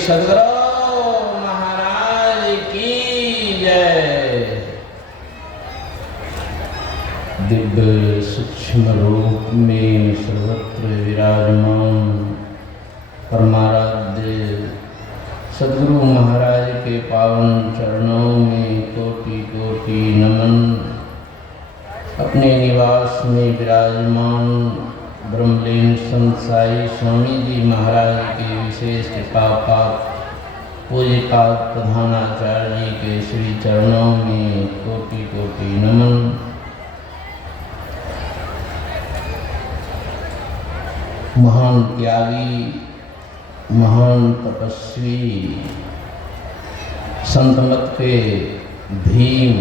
सद्गुरु महाराज की जय। दिव्य सूक्ष्म रूप में सर्वत्र विराजमान परमाराध्य सद्गुरु महाराज के पावन चरणों में कोटि कोटि नमन। अपने निवास में विराजमान ब्रह्मलीन संत साई स्वामी जी महाराज के विशेष कृपा पात्र पूज्यपाद प्रधानाचार्य जी के श्री चरणों में कोटि कोटि नमन। महान त्यागी, महान तपस्वी संत मत के भीम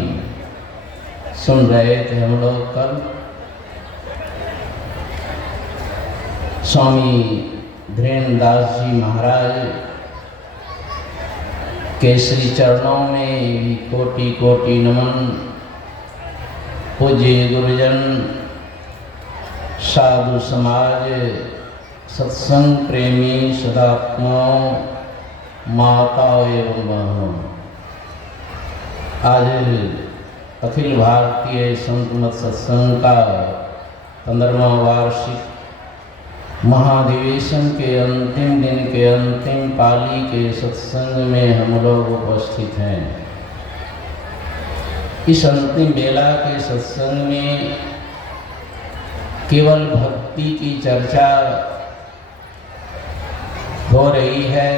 सुन रहे थे हम लोग कल। स्वामी धीरेन्द्रदास जी महाराज के श्री चरणों में कोटि कोटि नमन। पूज्य गुरुजन, साधु समाज, सत्संग प्रेमी सदात्माओं, माताओं एवं बहनों, आज अखिल भारतीय संत मत सत्संग का 15वां वार्षिक महाधिवेशन के अंतिम दिन के अंतिम पाली के सत्संग में हम लोग उपस्थित हैं। इस अंतिम बेला के सत्संग में केवल भक्ति की चर्चा हो रही है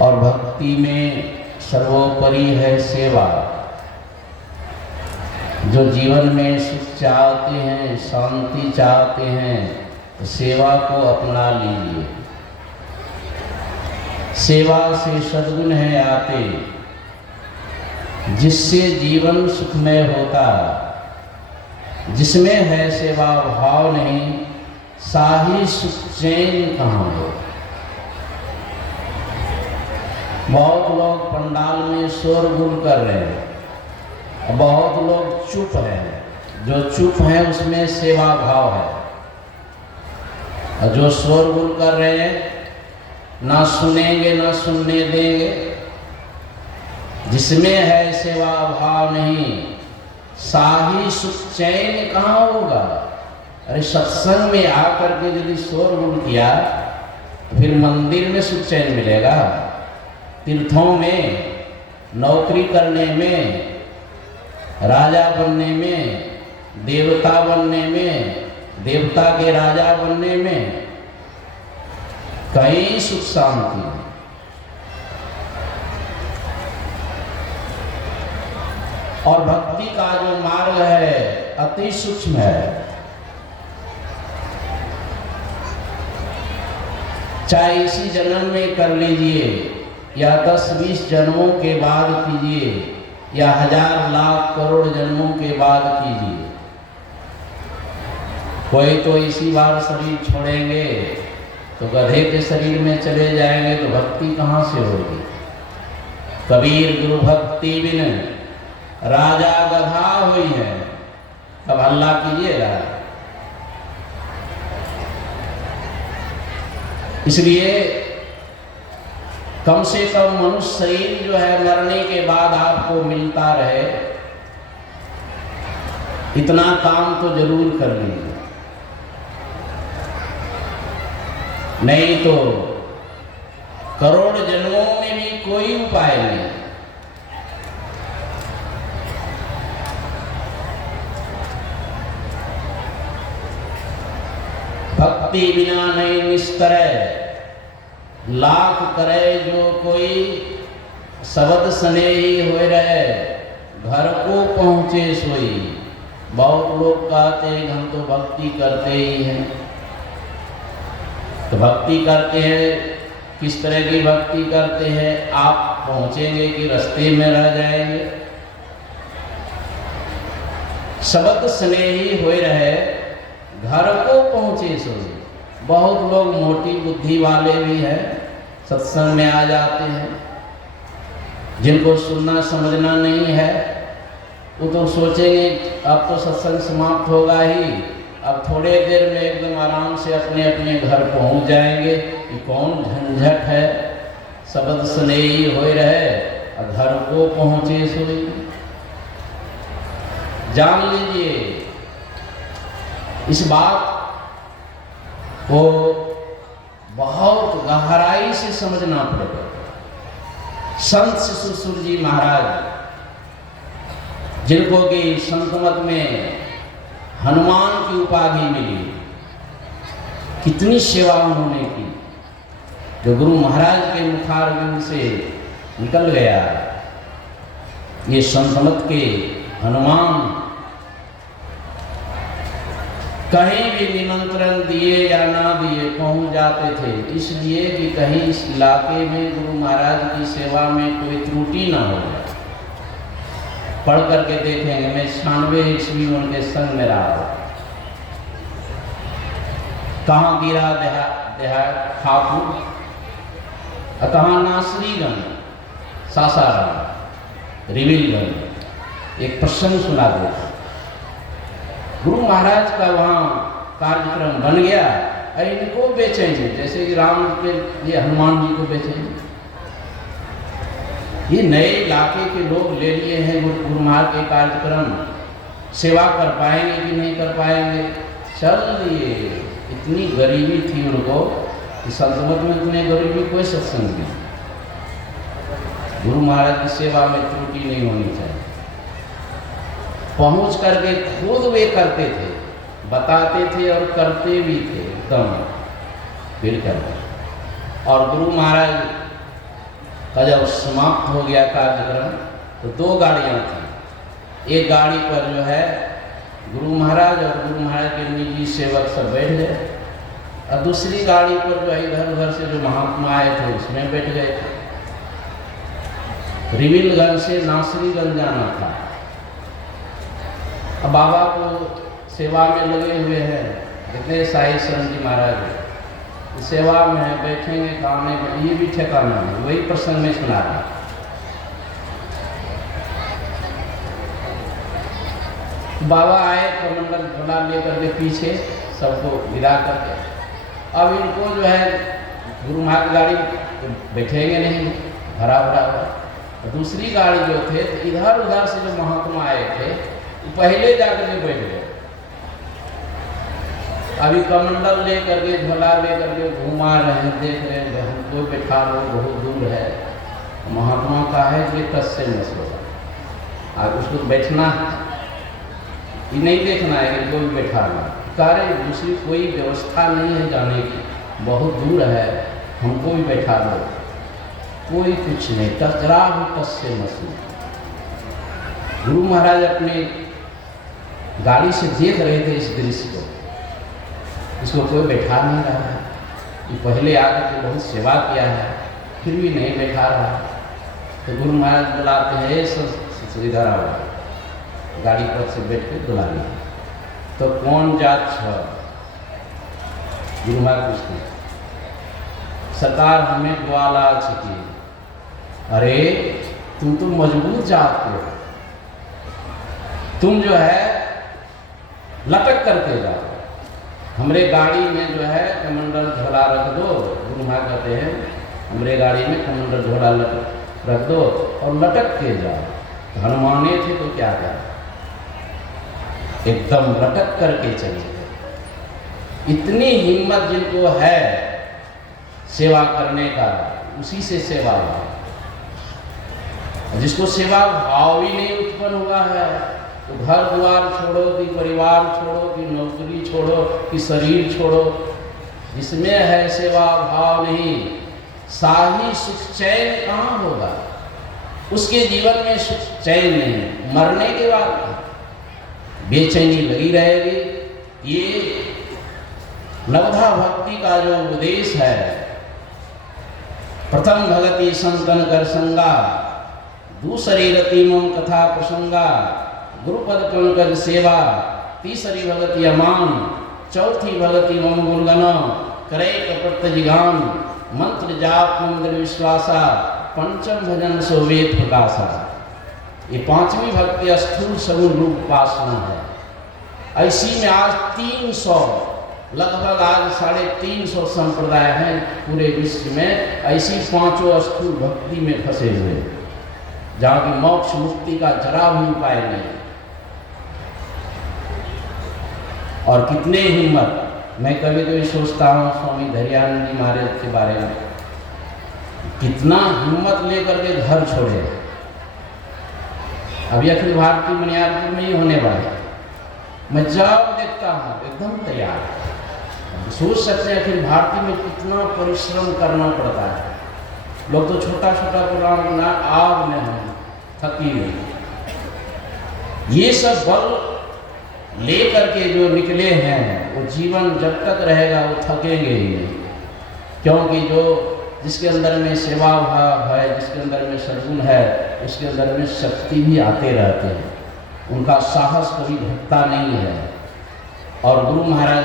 और भक्ति में सर्वोपरि है सेवा। जो जीवन में सुख चाहते हैं, शांति चाहते हैं, तो सेवा को अपना लीजिए। सेवा से सद्गुण है आते, जिससे जीवन सुखमय होता। जिसमें है सेवा भाव नहीं, साही सुख चैन कहाँ हो। बहुत लोग पंडाल में शोरगुल कर रहे हैं, बहुत लोग चुप हैं। जो चुप हैं उसमें सेवा भाव है, और जो शोरगुल कर रहे हैं ना सुनेंगे ना सुनने देंगे। जिसमें है सेवा भाव नहीं, साही सुख चैन कहाँ होगा। अरे सत्संग में आकर के यदि शोरगुल किया तो फिर मंदिर में सुख चैन मिलेगा। तीर्थों में, नौकरी करने में, राजा बनने में, देवता बनने में, देवता के राजा बनने में कहीं सुख शांति है। और भक्ति का जो मार्ग है अति सूक्ष्म है। चाहे इसी जन्म में कर लीजिए या 10-20 जन्मों के बाद कीजिए या 1000 लाख करोड़ जन्मों के बाद कीजिए। कोई तो इसी बार शरीर छोड़ेंगे तो गधे के शरीर में चले जाएंगे, तो भक्ति कहाँ से होगी। कबीर गुरु भक्ति बिन राजा गधा हुई है। अब हल्ला कीजिएगा। इसलिए कम से कम मनुष्य शरीर जो है मरने के बाद आपको मिलता रहे, इतना काम तो जरूर कर लीजिए। नहीं तो करोड़ जन्मों में भी कोई उपाय नहीं। भक्ति बिना नहीं निस्तरे, लाख करे जो कोई, शब्द स्नेही हो रहे, घर को पहुँचे सोई। बहुत लोग कहते हैं हम तो भक्ति करते ही हैं। तो भक्ति करते हैं, किस तरह की भक्ति करते हैं? आप पहुँचेंगे कि रास्ते में रह जाएंगे? शब्द स्नेही हो रहे, घर को पहुँचे सोई। बहुत लोग मोटी बुद्धि वाले भी हैं, सत्संग में आ जाते हैं। जिनको सुनना समझना नहीं है वो तो सोचेंगे अब तो सत्संग समाप्त होगा ही, अब थोड़े देर में एकदम आराम से अपने अपने घर पहुंच जाएंगे। कि कौन झंझट है, शब्द स्नेही होए रहे और घर को पहुंचे सोई। जान लीजिए इस बात को बहुत गहराई से समझना पड़ेगा। संत शिशुसुर जी महाराज, जिनको कि संत मत में हनुमान की उपाधि मिली, कितनी सेवा उन्होंने की, जो गुरु महाराज के मुखारविंद से निकल गया। ये संत मत के हनुमान कहीं भी निमंत्रण दिए या ना दिए पहुंच जाते थे, इसलिए कि कहीं इस इलाके में गुरु महाराज की सेवा में कोई त्रुटि ना हो जाए। पढ़ करके देखेंगे, मैं 96 ईस्वी उनके संग में रहा। कहाँ गिरा देहा खापुर, कहाँ नासरीगंज, सासाराम, रिविलगंज। एक प्रसंग सुना दो। गुरु महाराज का वहाँ कार्यक्रम बन गया, इनको बेचेंगे जैसे कि राम के लिए हनुमान जी को बेचेंगे। ये नए इलाके के लोग ले लिए हैं गुरु महाराज के कार्यक्रम, सेवा कर पाएंगे कि नहीं कर पाएंगे, चल लिए। इतनी गरीबी थी उनको कि संतमत में इतने गरीबी कोई सत्संग नहीं। गुरु महाराज की सेवा में त्रुटि नहीं होनी चाहिए। पहुंच करके खुद वे करते थे, बताते थे और करते भी थे एकदम फिर करते। और गुरु महाराज का जब समाप्त हो गया कार्यक्रम तो 2 गाड़ियां थी। एक गाड़ी पर जो है गुरु महाराज और गुरु महाराज के निजी सेवक सब बैठ गए, और दूसरी गाड़ी पर जो है इधर उधर से जो महात्मा आए थे उसमें बैठ गए थे। रिविलगंज से नासरीगंज जाना था। अब बाबा को सेवा में लगे हुए हैं, जितने साई संत जी महाराज सेवा में है, बैठेंगे खाने में, ये भी ठिकाना है। वही प्रसंग में सुना रहा। बाबा आए कमंडल झोला लेकर के पीछे सबको विदा करके। अब इनको जो है गुरु महाराज की गाड़ी बैठेंगे नहीं, भरा भरा हुआ। दूसरी गाड़ी जो थे तो इधर उधर से जो महात्मा आए थे पहले जाकर के बैठ गए। अभी कमंडल लेकर के झोला लेकर के घुमा रहे हैं, देख रहे हैं हमको बैठा लो, बहुत दूर है। महात्मा का है कि कस से मस होगा, आज उसको बैठना ये नहीं देखना है कि कोई बैठा लो। कार्य दूसरी कोई व्यवस्था नहीं है जाने की, बहुत दूर है, हमको भी बैठा लो। कोई कुछ नहीं, टकरा भी कस से मस। गुरु महाराज अपने गाड़ी से देख रहे थे इस दृश्य को, इसको कोई बैठा नहीं रहा है। ये पहले आकर के बहुत सेवा किया है, फिर भी नहीं बैठा रहा। तो गुरु महाराज बुलाते हैं, सब इधर आओ, गाड़ी पर से बैठ के बुला लिया। तो कौन जात छ? गुरु महाराज पूछते, सरकार हमें ग्वाला छिकी। अरे तुम तो मजबूत जात के हो, तुम जो है लटक करके जाओ, हमरे गाड़ी में जो है कमंडल झोला रख दो। गुरु महाराज कहते हैं हमरे गाड़ी में कमंडल झोला रख दो और लटक के जाओ। हनुमाने थे तो क्या क्या एकदम लटक करके चले गए। इतनी हिम्मत जिनको है सेवा करने का, उसी से सेवा हुआ। जिसको सेवा भाव ही नहीं उत्पन्न हुआ है, तो घर द्वार छोड़ो कि परिवार छोड़ो कि नौकरी छोड़ो कि शरीर छोड़ो, जिसमें है सेवा भाव नहीं, साही सुख चैन कहाँ होगा? उसके जीवन में सुख चैन नहीं। मरने के बाद बेचैनी लगी रहेगी। ये नवधा भक्ति का जो उपदेश है, प्रथम भगति संतन कर संगा, दूसरी रति मम कथा प्रसंगा, गुरुपद पंकज सेवा, तीसरी भगति अमान, चौथी भगति मम गुणगण, करे कपट जिगान, मंत्र जाप मंदिर विश्वासा, पंचम भजन सो वेद प्रकाशा। ये 5वीं भक्ति स्थूल सगुण रूप उपासना है। ऐसी में आज 300 लगभग आज 350 संप्रदाय हैं पूरे विश्व में, ऐसी 5 स्थूल भक्ति में फंसे हुए, जहाँ की मोक्ष मुक्ति का जरा भी उपाय नहीं। और कितने हिम्मत, मैं कभी कभी सोचता हूँ स्वामी धैर्यानंद जी महाराज के बारे में, कितना हिम्मत लेकर के घर छोड़े। अभी अखिल भारतीय मनियारपुर में ही होने वाले, मैं जब देखता हूँ एकदम तैयार। सोच सकते हैं अखिल भारतीय में कितना परिश्रम करना पड़ता है। लोग तो छोटा छोटा प्रोग्राम ना आग में हैं, थकी हुई। ये सब बल लेकर के जो निकले हैं, वो जीवन जब तक रहेगा वो थकेंगे ही नहीं। क्योंकि जो जिसके अंदर में सेवा भाव है, जिसके अंदर में सद्गुण है, उसके अंदर में शक्ति भी आते रहते हैं। उनका साहस कभी घटता नहीं है। और गुरु महाराज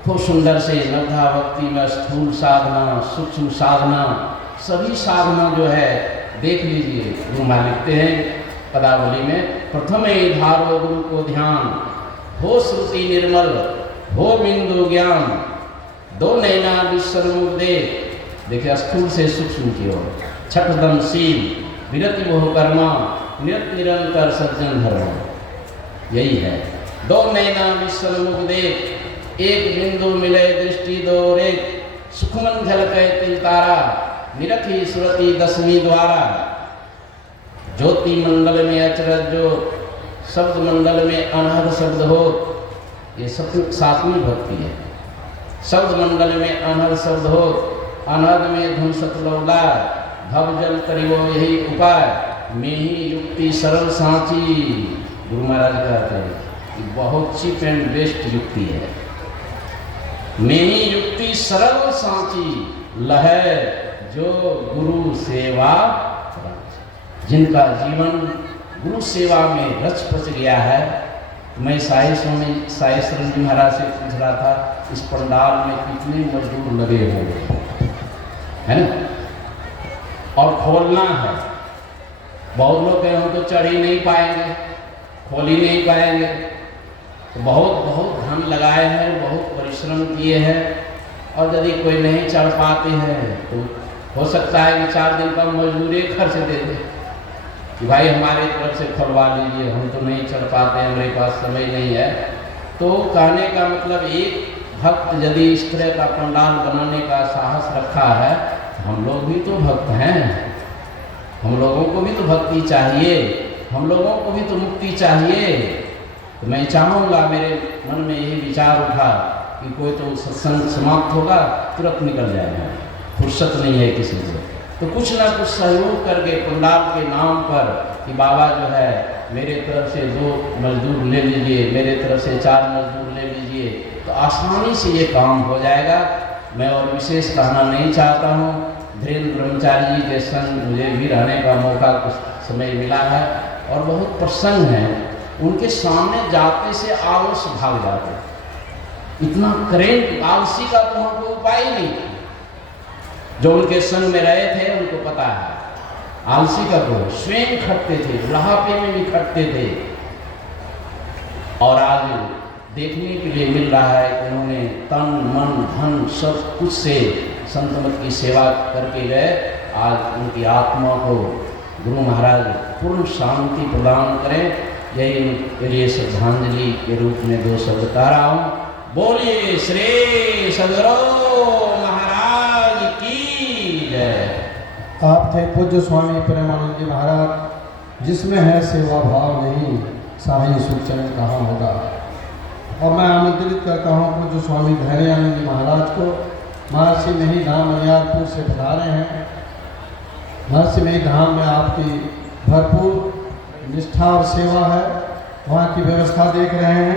खूब सुंदर से नवधा भक्ति में स्थूल साधना, सूक्ष्म साधना, सभी साधना जो है देख लीजिए। गुरु महाराज लिखते हैं पदावली में, प्रथमे धारो गुरु को ध्यान, हो श्रुति निर्मल, हो बिंदु ज्ञान, दो नैना विसर्मुख दे। देखिए स्थूल से सूक्ष्म की ओर, छठदम शील, विरति मोह कर्मा, निरंतर सज्जन धर्म। यही है। दो नैना विसर्मुख दे, एक बिंदु मिले दृष्टि दो रेख, सुखमन झलके तिल तारा, निरखी सुरति दसवीं द्वारा। ज्योति मंडल में अचरज जो, शब्द मंडल में अनहद शब्द हो। ये सब 7वीं भक्ति है। शब्द मंडल में अनहद शब्द हो, अनहद में धुन सतलौला, भव जल करियो यही उपाय, में ही युक्ति सरल सांची। गुरु महाराज कहते हैं कि बहुत चीप एंड बेस्ट युक्ति है। में ही युक्ति सरल सांची, लहै जो गुरु सेवा। जिनका जीवन गुरु सेवा में रच पच गया है। मैं साई शरण जी महाराज से पूछ रहा था, इस पंडाल में कितने मजदूर लगे हुए है ना, और खोलना है। बहुत लोग कहे हम तो चढ़ ही नहीं पाएंगे, खोल ही नहीं पाएंगे। तो बहुत धन लगाए हैं, बहुत परिश्रम किए हैं, और यदि कोई नहीं चढ़ पाते हैं तो हो सकता है कि 4 दिन का मजदूरी खर्च दे दे कि भाई हमारे तरफ से खुलवा लीजिए, हम तो नहीं चढ़ पाते, हमारे पास समय नहीं है। तो कहने का मतलब, एक भक्त यदि इस तरह का पंडाल बनाने का साहस रखा है, हम लोग भी तो भक्त हैं, हम लोगों को भी तो भक्ति चाहिए, हम लोगों को भी तो मुक्ति चाहिए। तो मैं चाहूँगा, मेरे मन में यही विचार उठा कि कोई तो सत्संग समाप्त होगा तुरंत निकल जाएगा, फुर्सत नहीं है किसी को, तो कुछ ना कुछ सहयोग करके पंडाल के नाम पर कि बाबा जो है मेरे तरफ से 2 मजदूर ले लीजिए, मेरे तरफ से 4 मजदूर ले लीजिए, तो आसानी से ये काम हो जाएगा। मैं और विशेष कहना नहीं चाहता हूँ। धीरेन्द्र ब्रह्मचारी जी के संग मुझे भी रहने का मौका कुछ समय मिला है, और बहुत प्रसन्न है। उनके सामने जाते से आलस भाग जाते, इतना करेंट आलसी का तो हमको उपाय ही नहीं। जो उनके संग में रहे थे उनको पता है, आलसी का तो स्वयं खटते थे, बुढ़ापे में भी खटते थे। और आज देखने के लिए मिल रहा है कि उन्होंने तन मन धन सब कुछ से संतमत की सेवा करके गए। आज उनकी आत्मा को गुरु महाराज पूर्ण शांति प्रदान करें। यही उनके लिए श्रद्धांजलि के रूप में 2 शब्द कह रहा हूँ। बोलिए श्री सदगुरु महाराज की जय। आप थे पूज्य स्वामी प्रेमानंद जी महाराज, जिसमें है सेवा भाव नहीं, साही सुख चैन कहाँ होगा। और मैं आमंत्रित करता हूँ पूज्य स्वामी धैर्यानंद जी महाराज को। महर्षि मेही धाम मनियारपुर से पधारे हैं। महर्षि मेही धाम में आपकी भरपूर निष्ठा और सेवा है, वहाँ की व्यवस्था देख रहे हैं।